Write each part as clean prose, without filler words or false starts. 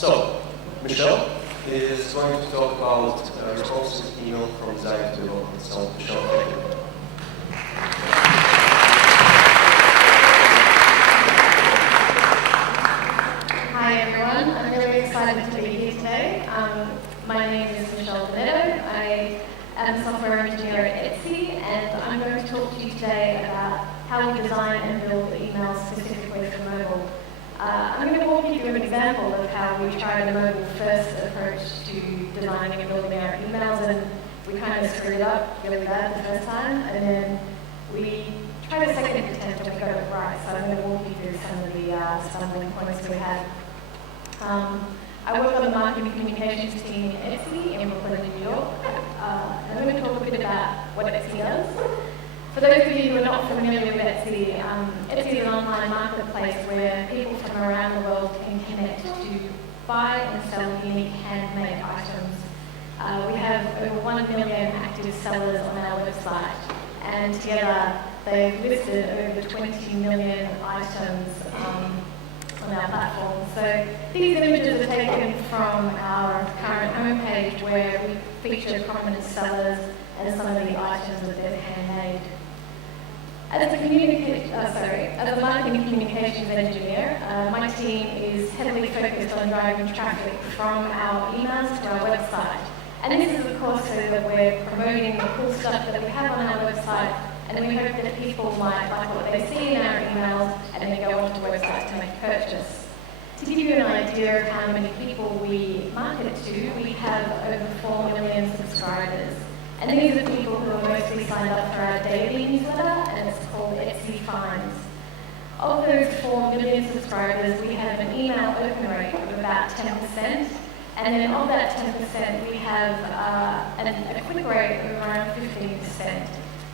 So, Michelle is going to talk about responsive email from design to development. So, Michelle, thank you. Hi everyone, I'm really excited to be here today. My name is Michelle Donato. I am a software engineer at Etsy, and I'm going to talk to you today about how we design and build emails specifically for mobile. I'm going to walk you through an example of how we tried a mobile-first approach to designing and building our emails, and we kind of screwed up really bad the first time, and then we tried a second attempt and we got it right. So I'm going to walk you through some of the stumbling points we had. I work on the marketing and communications team at Etsy in Brooklyn, New York. And I'm going to talk a bit about what Etsy does. For those of you who are not familiar with Etsy, Etsy is an online marketplace where people from around the world can connect to buy and sell unique handmade items. We have over 1 million active sellers on our website, and together they've listed over 20 million items on our platform. So these images are taken from our current homepage where we feature prominent sellers and some of the items that they've handmade. As a marketing and communications engineer, my team is heavily focused on driving traffic from our emails to our website. And this is of course so that we're promoting the cool stuff that we have on our website, and we hope that people might like what they see in our emails and then go onto the website to make a purchase. To give you an idea of how many people we market to, we have over 4 million subscribers. And these are people who are mostly signed up for our daily newsletter, and it's called Etsy Finds. Of those 4 million subscribers, we have an email open rate of about 10%. And then of that 10%, we have a click rate of around 15%.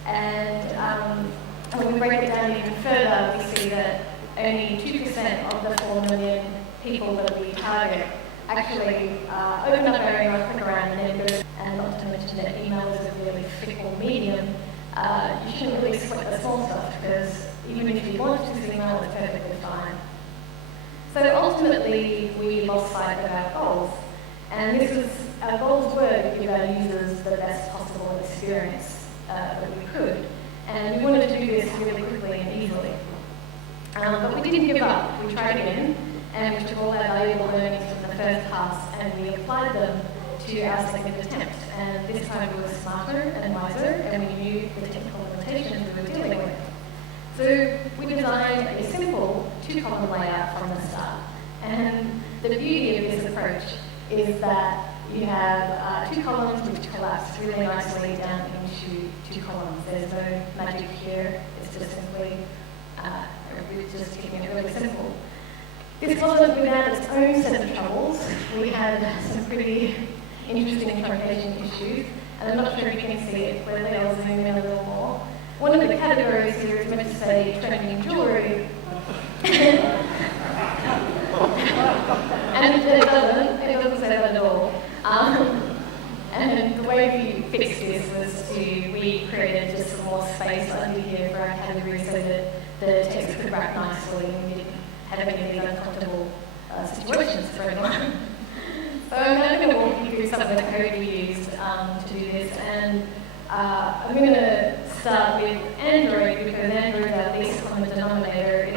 And when we break it down even further, we see that only 2% of the 4 million people that we target actually open up our email, click around, and then go. And not to mention that email is a really fickle medium. You shouldn't really split the small stuff, because even if you want to email, it's perfectly fine. So ultimately, we lost sight of our goals. And our goals were to give our users the best possible experience that we could. And we wanted to do this really quickly and easily. But we didn't give up. We tried again, and we took all our valuable learnings from the first pass and we applied them to our second attempt. And this time we were smarter and wiser, and we knew the technical limitations we were dealing with. So we designed a simple 2-column layout from the start. And the beauty of this approach is that you have 2 columns which collapse really nicely down into 2 columns. There's no magic here. It's just simply just keeping it really simple. This wasn't without its own set of troubles. We had some pretty interesting truncation issues, and I'm not sure if you can see it clearly. I'll zoom in a little more. One of the categories here is meant to say trending jewelry. And it doesn't say that at all. And the way we fixed this was we created just some more space under here for our category so that the text could wrap nicely and we didn't have any of these uncomfortable situations for anyone. So I'm now going to walk you through some of the code we used to do this, and I'm going to start with Android because Android is our least common denominator.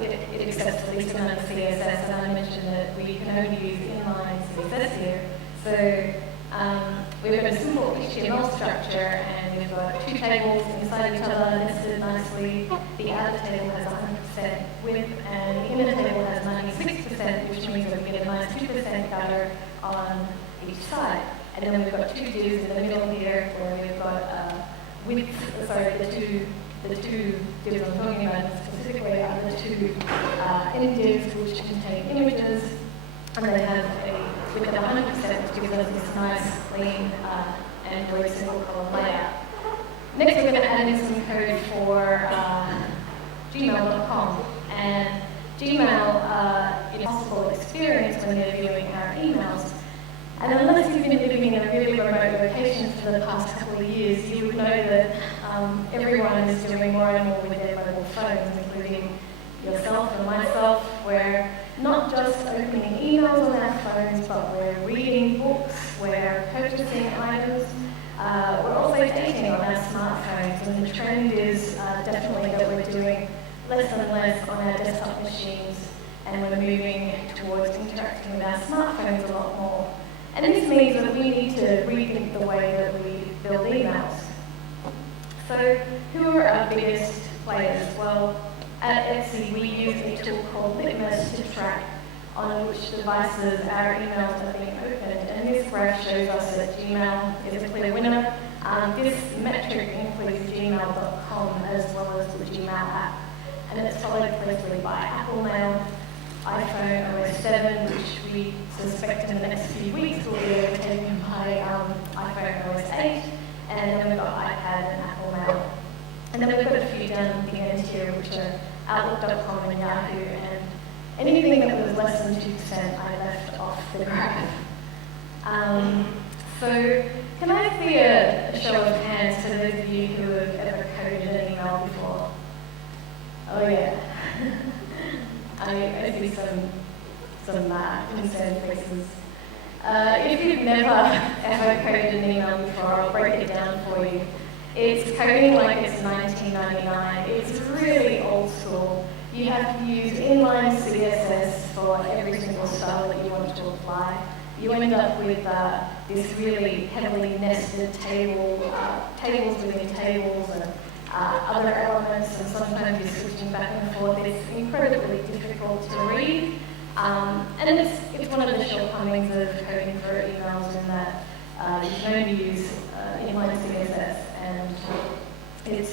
It accepts the least amount of CSS, and I mentioned that we can only use inline CSS here. So we've got a simple HTML structure, and we've got 2 tables inside each other nested nicely. The outer table has 100% width, and the inner table has 96%, which means that we get a nice 2% gutter on each side. And then we've got 2 divs in the middle here, where we've got the two divs I'm talking about specifically are the 2 end divs which contain images, and they have a width of 100%, which gives us this nice, clean, and very simple column layout. Next, we're going to add in some code for gmail.com. And Gmail is a possible experience when you're viewing our emails. And unless you've been living in a really remote location for the past couple of years, you would know that everyone is doing more and more with their mobile phones, including yourself and myself, where not just opening emails on our phones, but we're reading books, we're purchasing items, we're also dating on our smartphones, and the trend is definitely that we're doing less and less on our desktop machines, and we're moving towards interacting with our smartphones a lot more. And this means that we need to rethink the way that we build emails. So, who are our biggest players? Well, at Etsy, we use a tool called Litmus to track on which devices our emails are being opened. And this graph shows us that Gmail is a clear winner. This metric includes gmail.com as well as the Gmail app. And it's followed closely by Apple Mail, iPhone OS 7, which we suspect in the next few weeks will be overtaken by iPhone OS 8. And then we've got iPad and Apple Mail. And then we've got a few down the end here, which are Outlook.com and Yahoo, and anything that was less than 2% I left off the graph. So can I see a show of hands to those of you who have ever coded an email before? Oh yeah. I see some concerned faces. If you've never ever coded an email before, I'll break it down for you. It's coding like it's 1999. It's really old school. You have to use inline CSS for every single style that you want to apply. You end up with this really heavily nested tables within tables and other elements, and sometimes you're switching back and forth. It's incredibly difficult to read. And it's one of the shortcomings of coding for emails in that you can only use inline CSS, and it's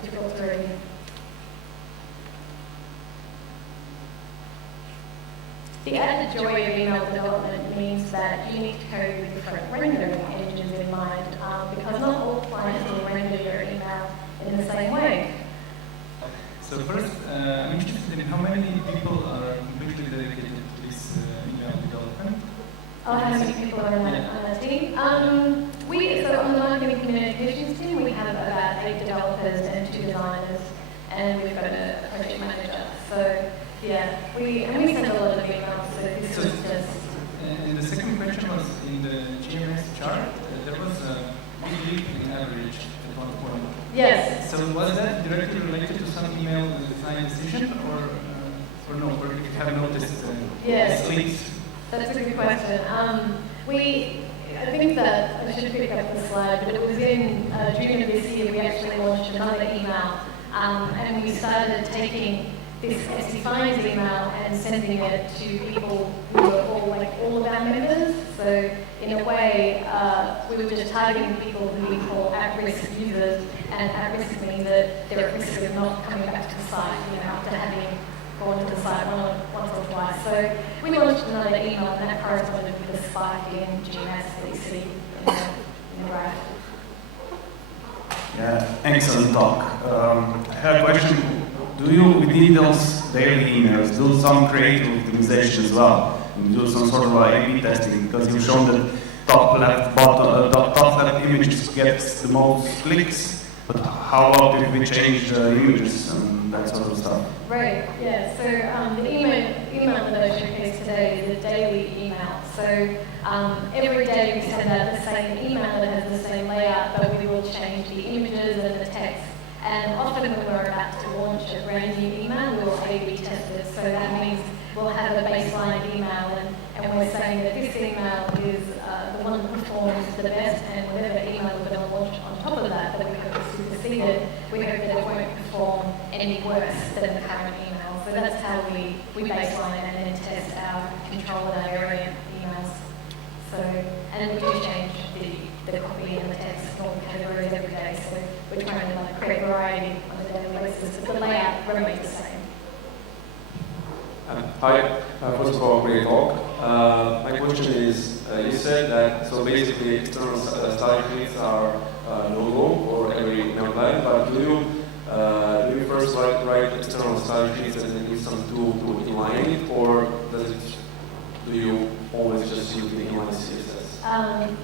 difficult to read. The added joy of email development means that you need to code with different rendering engines in mind, because not all clients will render your email in the same way. So first, I'm interested in how many people are completely dedicated to this email development? Oh, how many people are on a team? So on the marketing communications team, we have about 8 developers and 2 designers, and we've got a project manager. So yeah, we send a lot of emails. So this was just. And the second question was in the GMS chart. There was a big leap in average at one point. Yes. So was that directly related to some email design decision, or no? Or you have noticed Yes. leaks? That's a good question. I think that I should pick up the slide, but it was in June of this year we actually launched another email, and we started taking this Etsy Finds email and sending it to people who were all of our members. So in a way, we were just targeting people who we call at-risk users, and at-risk means that they're at risk of not coming back to the site, after having gone to the site once or twice. So we launched another email, and that corresponded with the spike in GMS that you see in the graph. Yeah, excellent talk. I have a question. Do you, within those daily emails, do some creative optimization as well? And do some sort of A/B testing? Because you've shown that top left images gets the most clicks, but how about if we change the images and that sort of stuff? Right, yeah. So the email that I showcased today is a daily email. So every day we send out the same email that has the same layout, but we will change the images and the text. And often when we're about to launch a brand new email, we'll A/B test it. So that means we'll have a baseline email, and we're saying that this email is the one that performs the best, and whatever email we're going to launch on top of that we hope is superseded, we hope that it won't perform any worse than the current email. So that's how we baseline and then test our control and our variant emails. So, and we do change the copy and the text and all the categories every day. So we're trying to create variety on a daily basis, but the layout remains the same. Hi, first of all, great talk. My question is, you said that, so basically external style sheets are no-go for every email client, but do you first write external style sheets and then use some tool to inline it, or do you always just use the inline CSS?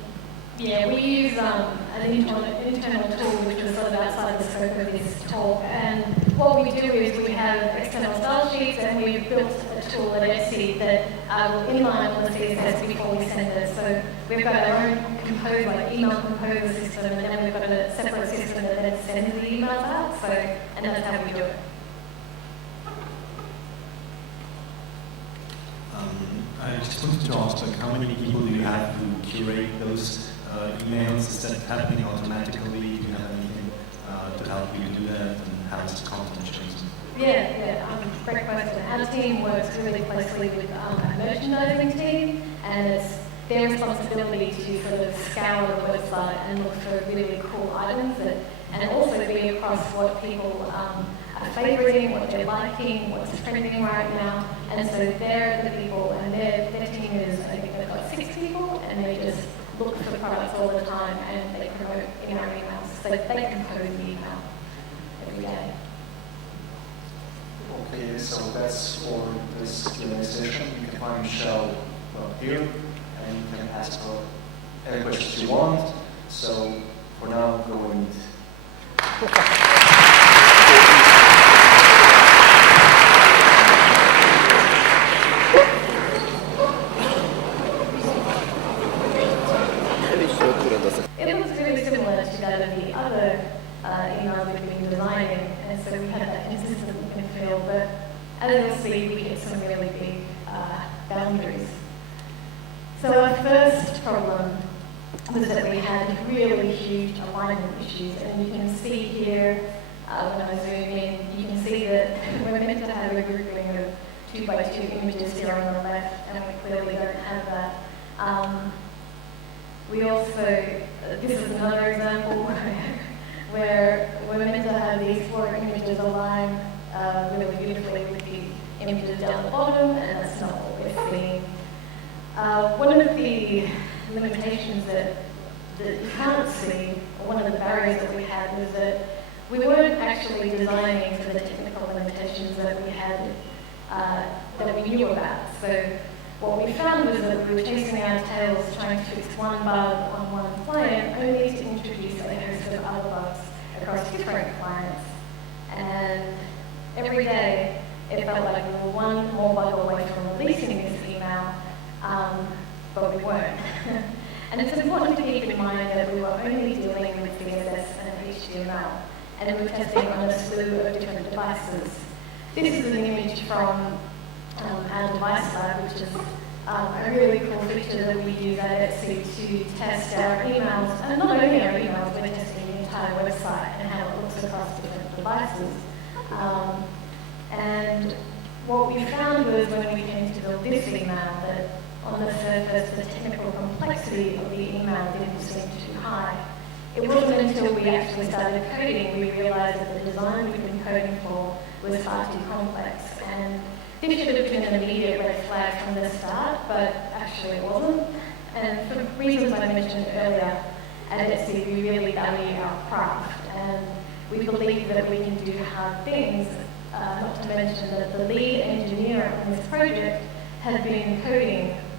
Yeah, we use an internal tool which was sort of outside the scope of this talk, and what we do is we have external style sheets, and we've built a tool at Etsy that will inline all the CSS before we send it. So we've got our own compose, like email composer system, and then we've got a separate system that then sends the emails out. So, and that's how we do it. I just wanted to ask, like, how many people do you have who curate those emails? Is that happening automatically? Do you have anything to help you do that? And how is the content chosen? Great question. Our team works really closely with our merchandising team, and it's their responsibility to sort of scour the website and look for really cool items and also be across what people are favoriting, what they're liking, what's trending right now. And so they're the people, and their team is, I think they've got 6 people, and they just look for products all the time, and they promote in our emails. So they compose the email every day. Okay, so that's for this Q&A session. You can find Michelle here, and you can ask her any questions you want. So for now, go and eat. It looks really similar to that of the other emails we've been designing, and so we have that consistent look and feel, but as you'll see, we hit some really big boundaries. So our first problem was that we had really huge alignment issues, and you can see here, when I zoom in, you can see that we're meant to have a grouping of 2 by 2 images here on the left, and we clearly don't have that. We also, this is another example where we're meant to have these 4 images align really beautifully with the images down the bottom, and that's not what we're seeing. One of the limitations that you can't see, or one of the barriers that we had, was that we weren't actually designing for the technical limitations that we had, that we knew about. So what we found was that we were chasing our tails trying to fix one bug on one client, only to introduce a host of other bugs across different clients. And every day, it felt like we were one more bug away from releasing this email, but we weren't. And it's important to keep in mind that we were only dealing with CSS and HTML, and we were testing on a slew of different devices. This is an image from our device lab, which is a really cool feature that we use at Etsy to test our emails, and not only our emails, we're testing the entire website and how it looks across different devices. And what we found was when we came to build this email that on the surface the technical complexity of the email didn't seem too high. It wasn't until we actually started coding we realized that the design we'd been coding for was far too complex. And this should have been an immediate red flag from the start, but actually it wasn't. And for reasons I mentioned earlier, at Etsy we really value our craft, and we believe that we can do hard things, not to mention that the lead engineer on this project had been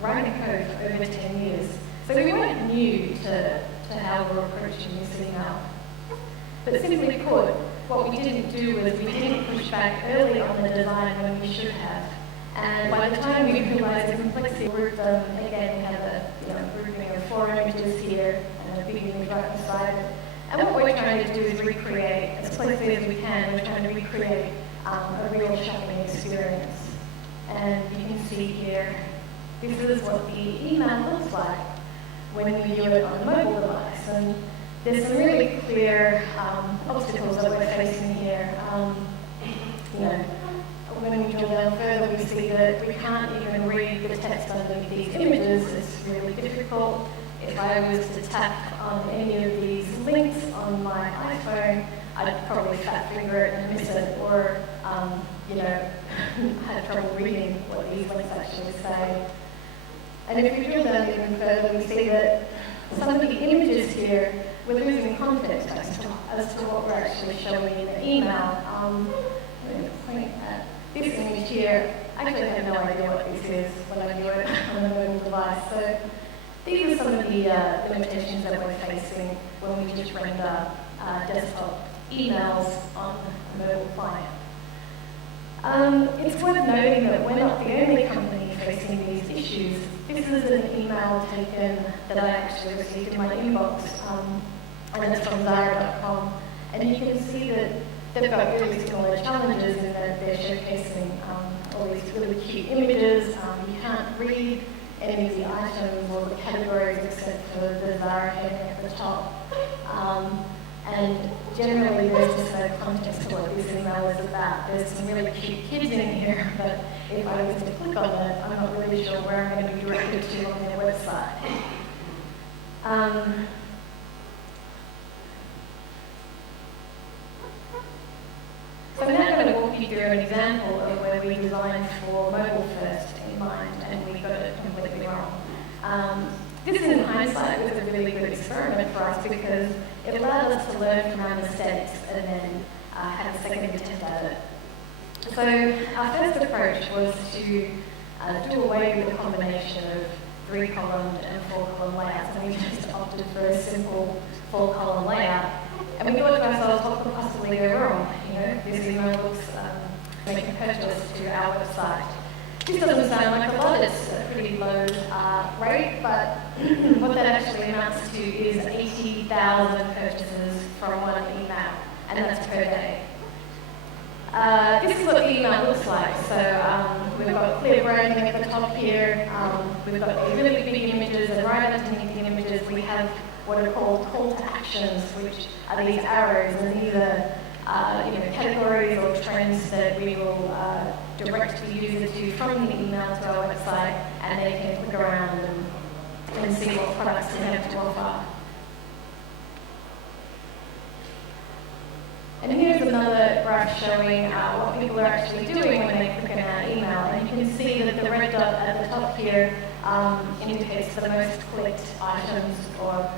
writing code for over 10 years. So we weren't new to how we're approaching this email. But simply put, what we didn't do was we didn't push back early on the design when we should have. And by the time we realized the complexity, again, we have a grouping of 4 images here and a big image right beside it. And what we're trying to do is recreate, as closely as we can, we're trying to recreate a real shopping experience. And you can see here, this is what the email looks like when you view it on a mobile device. And there's some really clear obstacles that we're facing here. When we drill down further, we see that we can't even read the text underneath these images. It's really difficult. If I was to tap on any of these links on my iPhone, I'd probably fat finger it and miss it, or had trouble reading what these links actually say. And if we drill down even further, we see that some of the images here, we're losing context as to what we're actually showing in the email. I'm going to point at this image here. I actually have no idea what this is when I do it on a mobile device. So these are some of the limitations that we're facing when we just render desktop emails on a mobile client. It's worth noting that we're not the only company facing these issues. This is an email taken that I actually received in my inbox, and it's from Zara.com. And you can see that they've got really similar challenges in that they're showcasing all these really cute images. You can't read any of the items or the categories except for the Zara heading at the top. And generally there's just no context to what this email is about. There's some really cute kids in here, but if I was to click on it, I'm not really sure where I'm going to be directed to on their website. So I'm now going to walk you through an example of where we designed for mobile first in mind and we got it completely wrong. This in hindsight was a really good experiment for us because it allowed us to learn from our mistakes and then have a second attempt at it. So our first approach was to do away with the combination of 3-column and 4-column layouts, and we just opted for a simple 4-column layout. And we thought to ourselves, what could possibly go wrong? You know, this email looks make a purchase to our website. This doesn't sound like a lot, it's a pretty low rate, but what that actually amounts to is 80,000 purchases from one email, and that's per day. This is what the email looks like. So we've got clear branding at the top here, we've got these really big images, and right underneath the images we have what are called call to actions, which are these arrows, and these are categories or trends that we will direct the user to from the email to our website, and they can click around and see what products we have to offer. And here's another graph showing what people are actually doing when they click on our email. And you can see that the red dot at the top here indicates the most clicked items or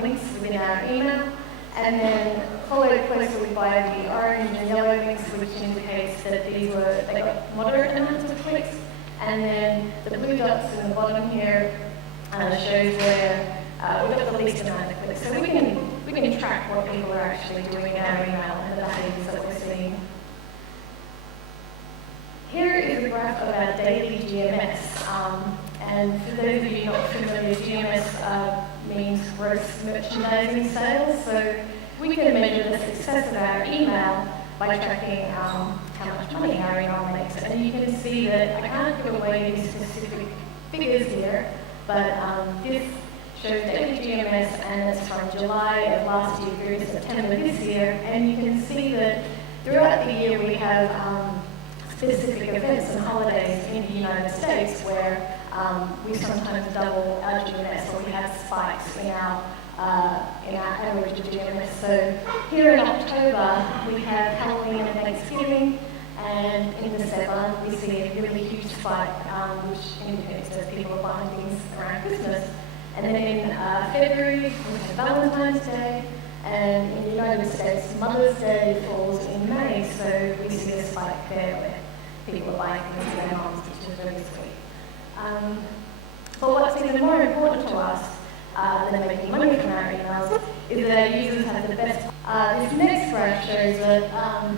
links within our email. And then followed closely by the orange and yellow links, which indicates that they got moderate amounts of clicks. And then the blue dots in the bottom here shows where we've got the least amount of clicks. So we can track what people are actually doing in our email and the behaviors that we're seeing. Here is a graph of our daily GMS. And for those of you not familiar, GMS means gross merchandising sales. So we can measure the success of our email by tracking how much money our email makes. And you can see that I can't give away any specific figures here, but this shows daily GMS, and it's from July of last year through to September this year. And you can see that throughout the year we have specific events and holidays in the United States where we sometimes double our GMS, or we have spikes in our average of GMS. So here in October we have Halloween and Thanksgiving, and in December we see a really huge spike, which indicates that people are buying things around Christmas. And then in February we have Valentine's Day, and in the United States Mother's Day falls in May, so we see a spike there where people are buying things for their moms, which is really sweet. But what's even more important to us than making money from our emails is that our users have the best. This next graph shows that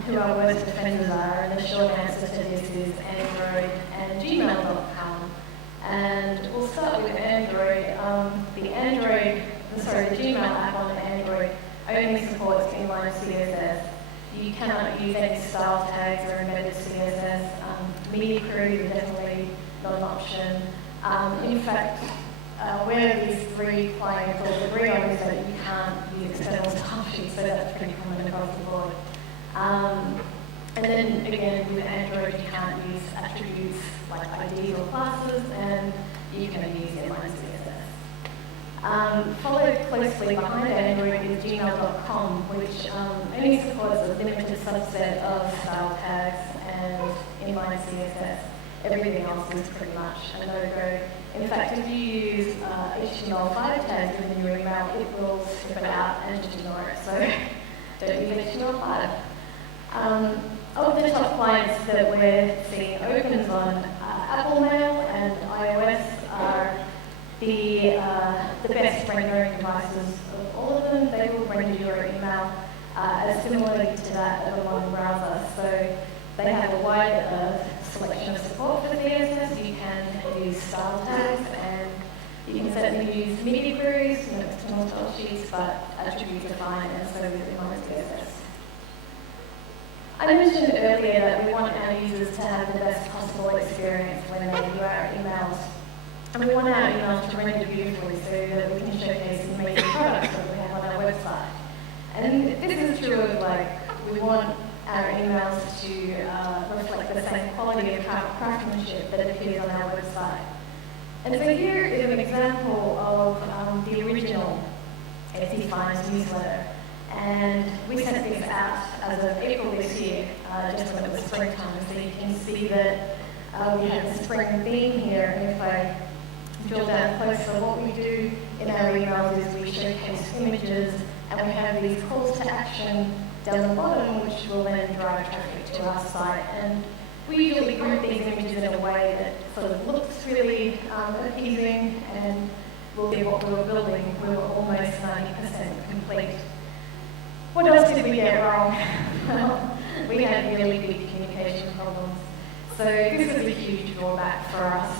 who our worst offenders are, and the short answer to this is Android and Gmail.com. And we'll start with Android. The Gmail app on Android only supports inline CSS. You cannot use any style tags or embedded CSS. Media queries are definitely not an option. In fact, where these three clients agree on is that you can't use external style sheets, so that's pretty common across the board. And then again, with Android, you can't use attributes like IDs or classes, and you can use inline CSS. Followed closely behind Android is Gmail.com, which only supports a limited subset of style tags and inline CSS. Everything else is pretty much a no-go. In fact, if you use HTML5 tags within your email, it will strip it out and just ignore it. So don't use HTML5. Of the top clients that we're seeing opens on, Apple Mail and iOS are the best rendering devices of all of them. They will render your email as similarly to that of a modern browser. So They have a wide selection of support for CSS. You can use style tags, and you can certainly use media queries, external style sheets, but attributes are fine, and so is MyCSS. I mentioned earlier that we want our users to have the best possible experience when they view our emails. And we want our emails to render beautifully so that we can showcase the amazing products that we have on our website. And this is true of we want our emails to reflect the same quality of craftsmanship that appears on our website. And so here is an example of the original Etsy Finds newsletter. And we sent this out as of April this year, just when it was springtime. So you can see that we have the spring theme here. And if I drill down closer, what we do in our emails is we showcase images, and we have these calls to action down the bottom, which will then drive traffic to our site. And we usually group these images in a way that sort of looks really appeasing and will be what we were building. We were almost 90% complete. What else did we get wrong? Well, we had really big communication problems. So this was a huge drawback for us.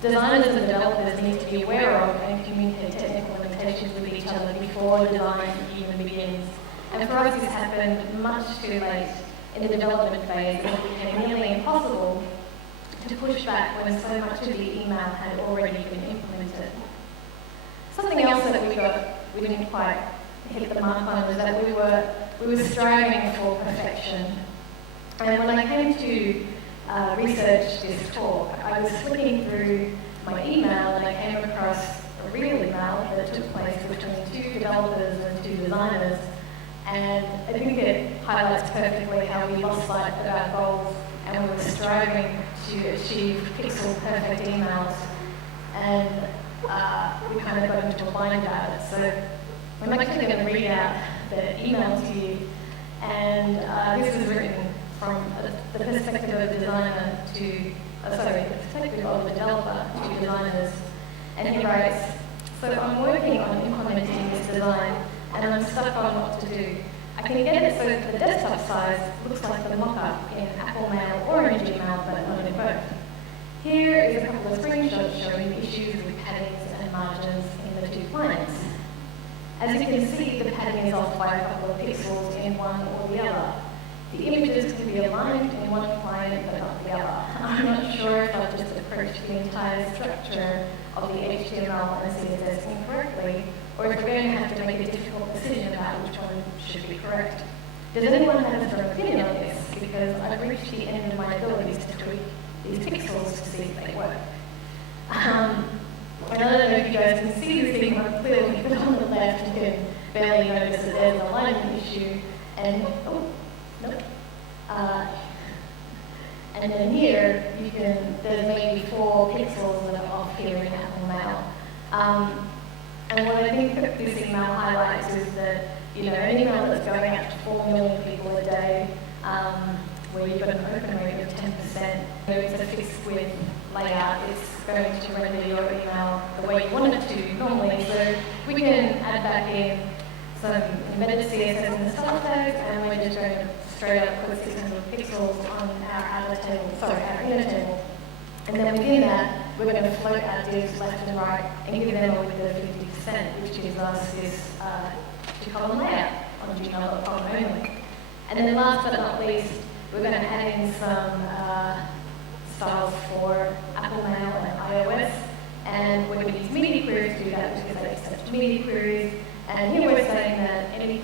Designers and developers need to be aware of and communicate technical limitations with each other before design even begins. And for us, this happened much too late in the development phase, and it became nearly impossible to push back when so much of the email had already been implemented. Something else that we didn't quite hit the mark on was that we were striving for perfection. And when I came to research this talk, I was flicking through my email and I came across a real email that took place between 2 developers and 2 designers. And I think it highlights perfectly how we lost sight of our goals and we were striving to achieve pixel-perfect emails. And we kind of got into a bind about it. So I'm actually going to read out the email to you. And this was written from the perspective of the designer to, the perspective of the developer to designers. And he writes, so I'm working on implementing this design and I'm stuck on what to do. I can get it so that the desktop size looks like the mock-up in Apple Mail or in Gmail, but not in both. Here is a couple of screenshots showing issues with paddings and margins in the 2 clients. As you can see, the padding is off by a couple of pixels in one or the other. The images can be aligned in one client but not the other. I'm not sure if I've just approached the entire structure of the HTML and CSS incorrectly, or if we're going to have to make a difficult decision about which one should be correct. Does anyone have a strong opinion on this? Because I've reached the end of my abilities to tweak these pixels to see if they work. And I don't know if you guys can see this thing more clearly, but on the left you can barely notice that there's an alignment issue, and and then here there's maybe 4 pixels that are off here in Apple Mail. And what I think that this email highlights is that an email that's going out to 4 million people a day, where you've got an open rate of 10%, it's a fixed width layout, it's going to render your email the way you want it to normally. So we can add back in some embedded CSS in the style tags, and we're just going to straight up put 600 pixels on our inner table. And then within that, we're going to float our divs left and right and give them a width of 50%, which gives us this 2-column layout on gmail.com only. And then last but not least, we're going to add in some styles for Apple Mail and iOS. And we're going to use media queries to do that because they accept media queries. And here we're saying that any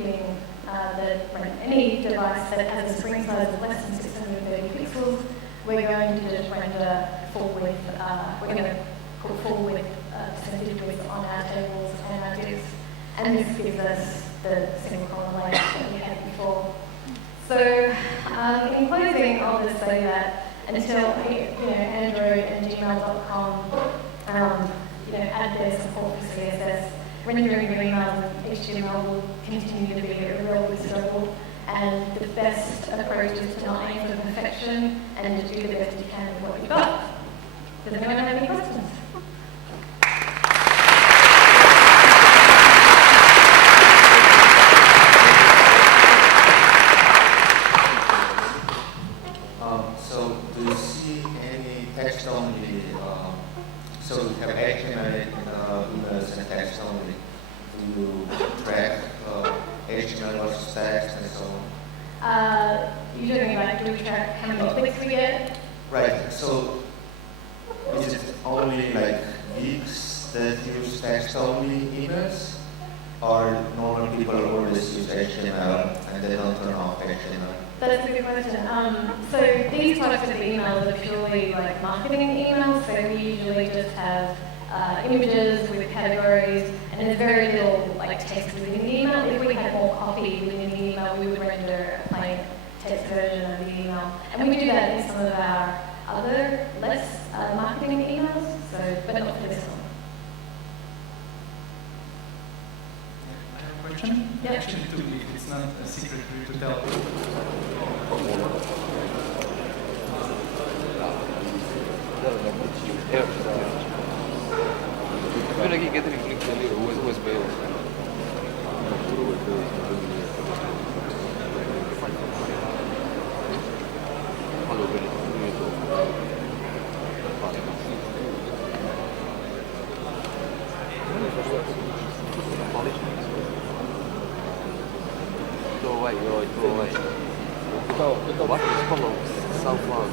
device that has a screen size of less than 630 pixels, we're going to just render full width. We're going to put full width percentage width on our tables and our divs, and this gives us the single column layout that we had before. So in closing, I'll just say that until Android and Gmail.com add their support for CSS, rendering your emails in HTML will continue to be a real big struggle. And the best approach is to not aim for perfection and to do the best you can with what you've got. Does anyone have any questions? So you have HTML emails and text only. Do you track HTML versus text and so on? Usually we like do we track how many clicks we get. Right. So is it only like geeks that use text-only emails, or normal people always use HTML and they don't turn off HTML? That's a good question. So these types of emails are purely like marketing emails. So we usually just have images with categories, and there's very little like text within the email. If we had more copy within the email, we would render a plain text version of the email. And we do that in some of our other less marketing emails, so but not for this one. I have a question. Yeah. Actually, too, if it's not a secret for you to tell. Ven aquí que tenés link del libro, USB. To vai. Ovako spalo SoundCloud.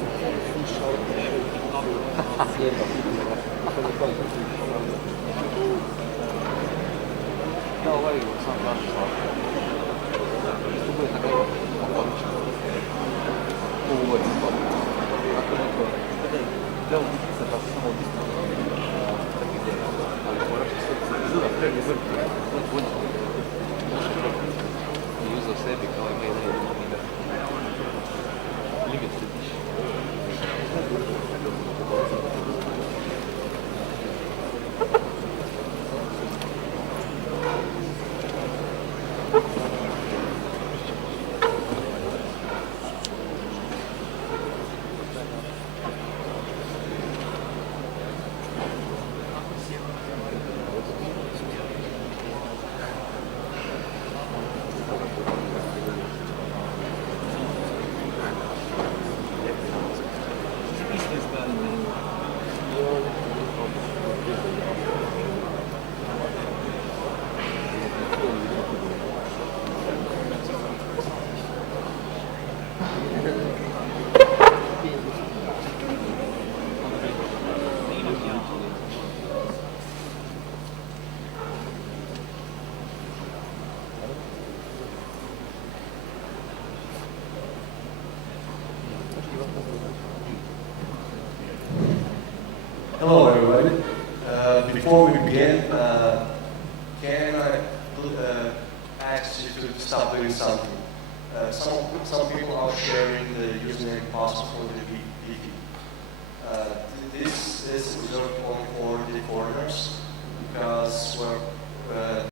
Da, ovaj SoundCloud to bude tako odlično. Uvod. Ako neko deo se da samo tako ide. Ali moraš se izgleda prvi vrti. I uzeo sebi kao email limit edition. Hello, everybody. Before we begin, can I ask you to stop doing something? Some people are sharing the username and password for the VP. This is reserved only